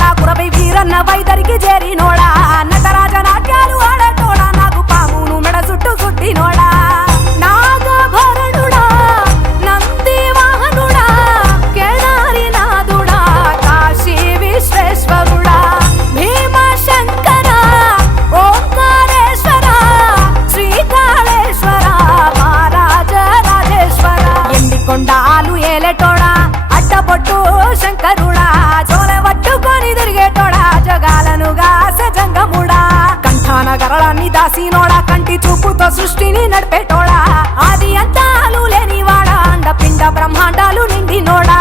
చేసేటోడా కురవై వీరన్న వైదరికి చేరినోడా నటరాజ నాట్యాలు ఆడేటోడా నాకు పామును మెడ చుట్టూ సుట్టినోడా నాగభరణుడా నంది వాహనుడా కేదారి నాథుడా కాశీ విశ్వేశ్వరుడా భీమశంకర ఓంకారేశ్వర శ్రీకాళేశ్వర మహారాజ రాజేశ్వర ఎండికొండాలు ఏలేటోడా అడ్డపొట్టు శంకరుడా జోలె పట్టుకొని తిరిగేటోడా జగాలను గాసె జంగముడా కంఠాన గరళాన్ని దాసినోడా కంటి చూపుతో సృష్టిని నడిపేటోడా ఆది అంతాలు లేనివాడా అండపిండ బ్రహ్మాండాలు నిండినోడా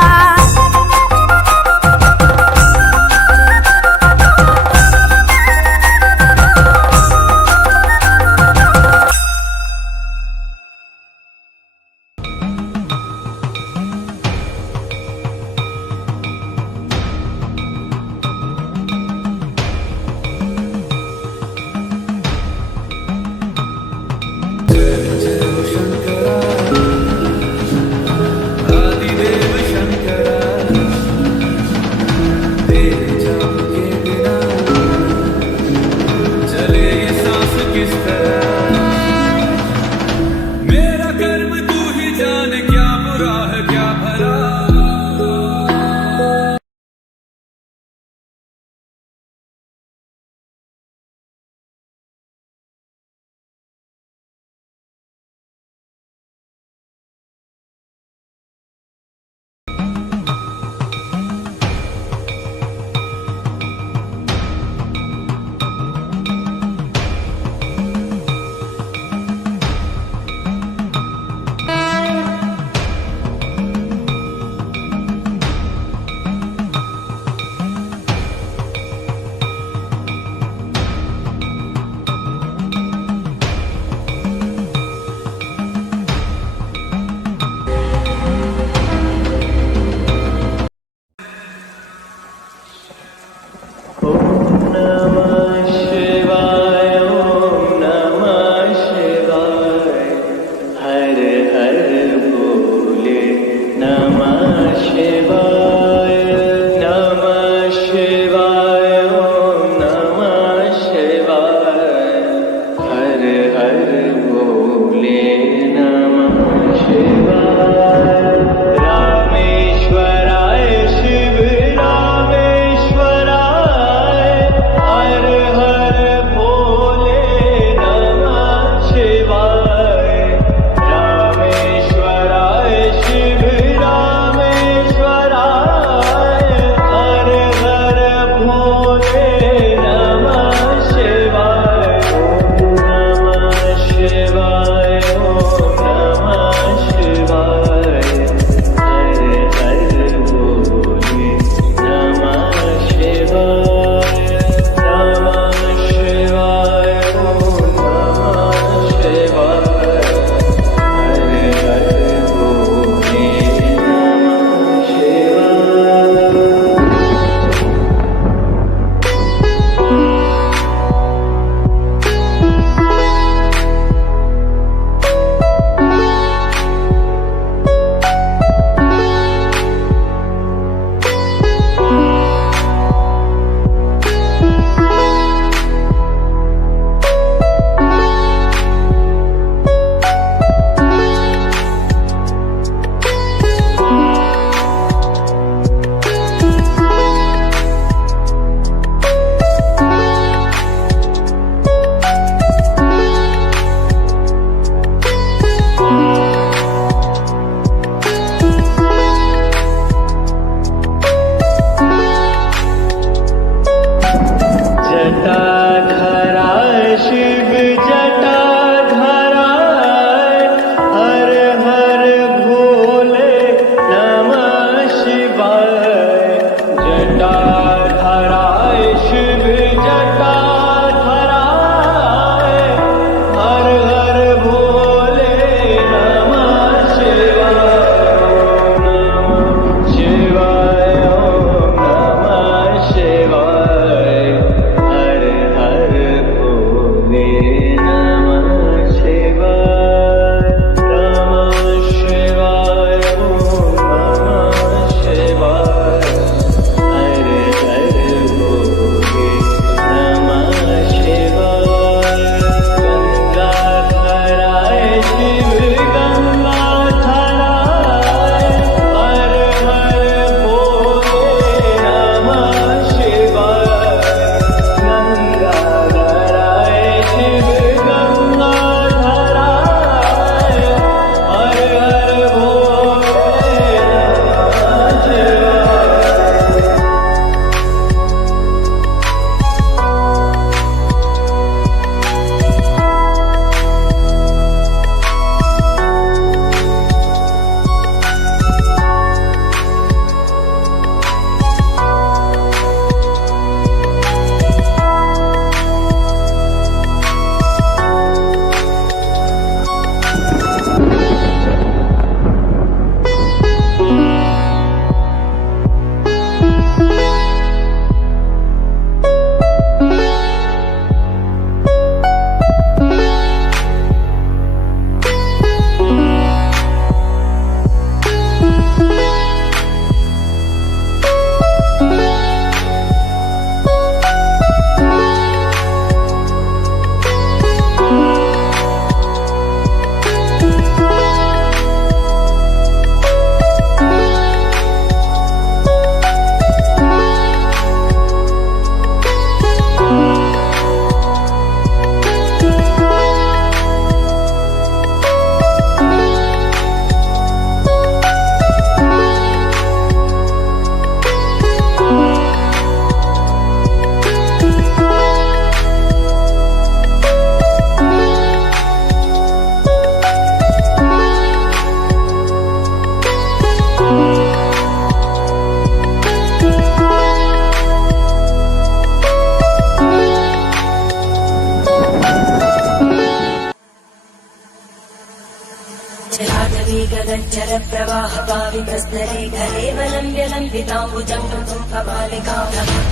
प्रवाह पावितस्तरे घरेवलम्ब्य लम्बिताम्बुजं कपालिका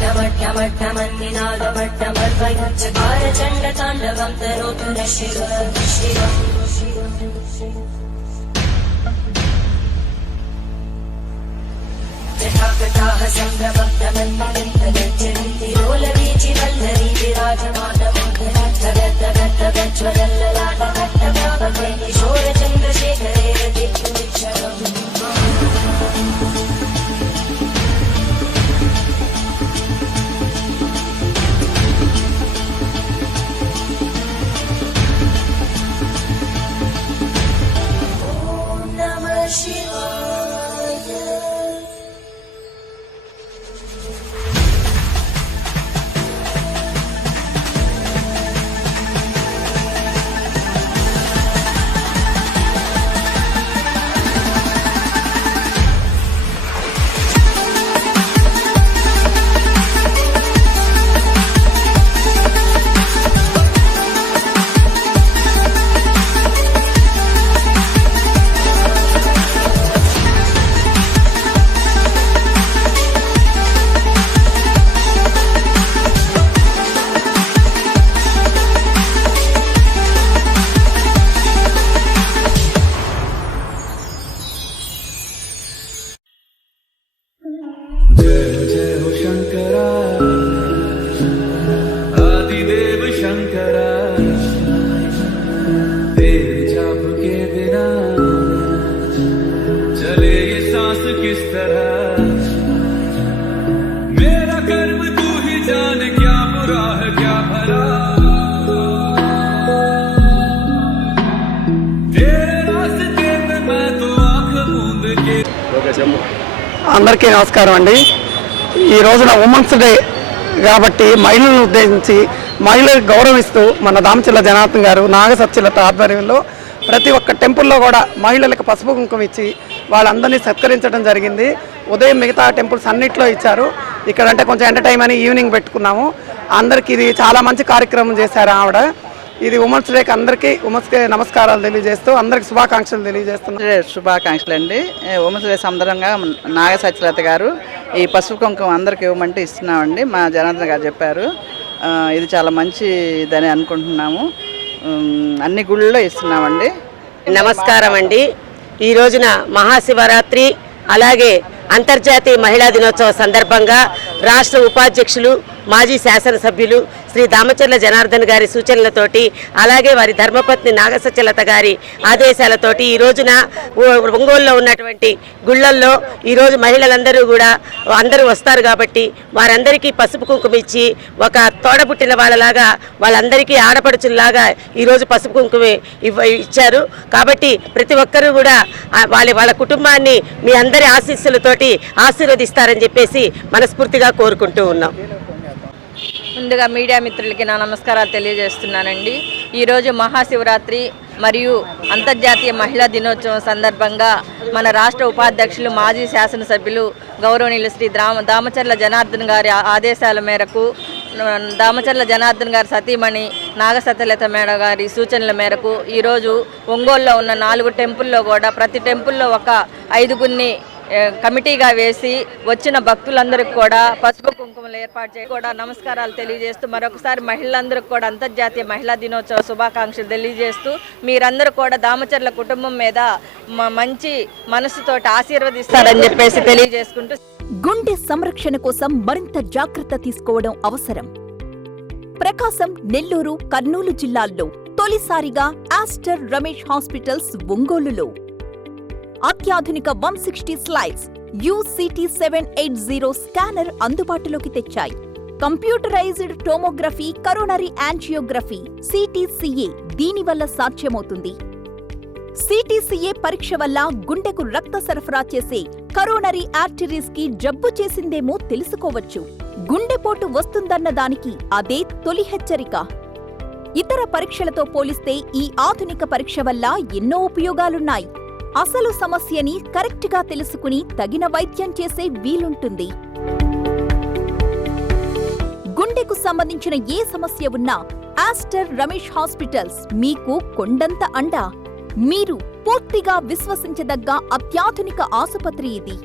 टमट्टमट्टमट्टमन्निनादमट्टमर्वयुच्चकार चण्डताण्डवं तरोतु न शिव जटाकटाः सम्भ्रमब्धमन्मलिन्तगच्छन्ति रोलवीचि वल्लरी विराजमानमोहनज्वलल्ललाटकट्टपावके किशोरचन्द्रशेखरे रतिक्षणम् ॐ नमः शिवाय। అందరికీ నమస్కారం అండి. ఈ రోజున ఉమెన్స్ డే కాబట్టి మహిళలను ఉద్దేశించి మహిళలకు గౌరవిస్తూ మన దామచర్ల జనార్దన్ గారు నాగసత్యలత ఆధ్వర్యంలో ప్రతి ఒక్క టెంపుల్లో కూడా మహిళలకు పసుపు కుంకుమ ఇచ్చి వాళ్ళందరినీ సత్కరించడం జరిగింది. ఉదయం మిగతా టెంపుల్స్ అన్నిట్లో ఇచ్చారు. ఇక్కడ అంటే కొంచెం ఎంటర్టైన్ అని ఈవినింగ్ పెట్టుకున్నాము. అందరికీ ఇది చాలా మంచి కార్యక్రమం చేశారు ఆవిడ. ఇది ఉమెన్స్ డేకి అందరికీ ఉమెన్స్కి నమస్కారాలు తెలియజేస్తూ అందరికి శుభాకాంక్షలు తెలియజేస్తున్నాం. శుభాకాంక్షలు అండి. ఉమెన్స్ డే సందర్భంగా నాగసత్యలత గారు ఈ పసుపు కుంకుమ అందరికి ఇవ్వమంటే ఇస్తున్నామండి. మా జనార్దన్ గారు చెప్పారు. ఇది చాలా మంచిదని అనుకుంటున్నాము. అన్ని గుళ్ళలో ఇస్తున్నామండి. నమస్కారం అండి. ఈ రోజున మహాశివరాత్రి అలాగే అంతర్జాతీయ మహిళా దినోత్సవ సందర్భంగా రాష్ట్ర ఉపాధ్యక్షులు మాజీ శాసనసభ్యులు శ్రీ దామచర్ల జనార్దన్ గారి సూచనలతోటి అలాగే వారి ధర్మపత్ని నాగసత్యలత గారి ఆదేశాలతోటి ఈ రోజున ఒంగోలులో ఉన్నటువంటి గుళ్ళల్లో ఈరోజు మహిళలందరూ కూడా అందరూ వస్తారు కాబట్టి వారందరికీ పసుపు కుంకుమ ఇచ్చి ఒక తోడబుట్టిన వాళ్ళలాగా వాళ్ళందరికీ ఆడపడుచుల్లాగా ఈరోజు పసుపు కుంకుమ ఇచ్చారు. కాబట్టి ప్రతి ఒక్కరూ కూడా వాళ్ళ కుటుంబాన్ని మీ అందరి ఆశీస్సులతోటి ఆశీర్వదిస్తారని చెప్పేసి మనస్ఫూర్తిగా కోరుకుంటూ ఉన్నాం. ముందుగా మీడియా మిత్రులకి నా నమస్కారాలు తెలియజేస్తున్నానండి. ఈరోజు మహాశివరాత్రి మరియు అంతర్జాతీయ మహిళా దినోత్సవం సందర్భంగా మన రాష్ట్ర ఉపాధ్యక్షులు మాజీ శాసనసభ్యులు గౌరవనీయులు శ్రీ దామచర్ల జనార్దన్ గారి ఆదేశాల మేరకు దామచర్ల జనార్దన్ గారి సతీమణి నాగసత్యలత మేడం గారి సూచనల మేరకు ఈరోజు ఒంగోలులో ఉన్న 4 టెంపుల్లో కూడా ప్రతి టెంపుల్లో ఒక 5గురిని కమిటీగా వేసి వచ్చిన భక్తులందరికీ కూడా పసుపు కుంకుమలు ఏర్పాటు చేసి కూడా నమస్కారాలు తెలియజేస్తూ మరొకసారి మహిళలందరికీ కూడా అంతర్జాతీయ మహిళా దినోత్సవ శుభాకాంక్షలు తెలియజేస్తూ మీరందరూ కూడా దామచర్ల కుటుంబం మీద మంచి మనసుతోటి ఆశీర్వదిస్తారని చెప్పేసి తెలియజేసుకుంటూ గుండె సంరక్షణ కోసం మరింత జాగ్రత్త తీసుకోవడం అవసరం. ప్రకాశం, నెల్లూరు, కర్నూలు జిల్లాల్లో తొలిసారిగా ఆస్టర్ రమేష్ హాస్పిటల్స్ ఒంగోలులో అత్యాధునిక 160 స్లైడ్స్ UCT 780 స్కానర్ అందుబాటులోకి తెచ్చాయి. Computerized tomography, coronary angiography, CTCA దీనివల్ల సాధ్యమవుతుంది. CTCA పరీక్ష వల్ల గుండెకు రక్త సరఫరా చేసే కరోనరీ ఆర్టరీస్ కి జబ్బు చేసిందేమో తెలుసుకోవచ్చు. గుండెపోటు వస్తుందన్న దానికి అదే తొలి హెచ్చరిక. ఇతర పరీక్షలతో పోలిస్తే ఈ ఆధునిక పరీక్ష వల్ల ఎన్నో ఉపయోగాలున్నాయి. అసలు సమస్యని కరెక్ట్గా తెలుసుకుని తగిన వైద్యం చేసే వీలుంటుంది. గుండెకు సంబంధించిన ఏ సమస్య ఉన్నా ఆస్టర్ రమేష్ హాస్పిటల్స్ మీకు కొండంత అండ. మీరు పూర్తిగా విశ్వసించదగ్గ అత్యాధునిక ఆసుపత్రి ఇది.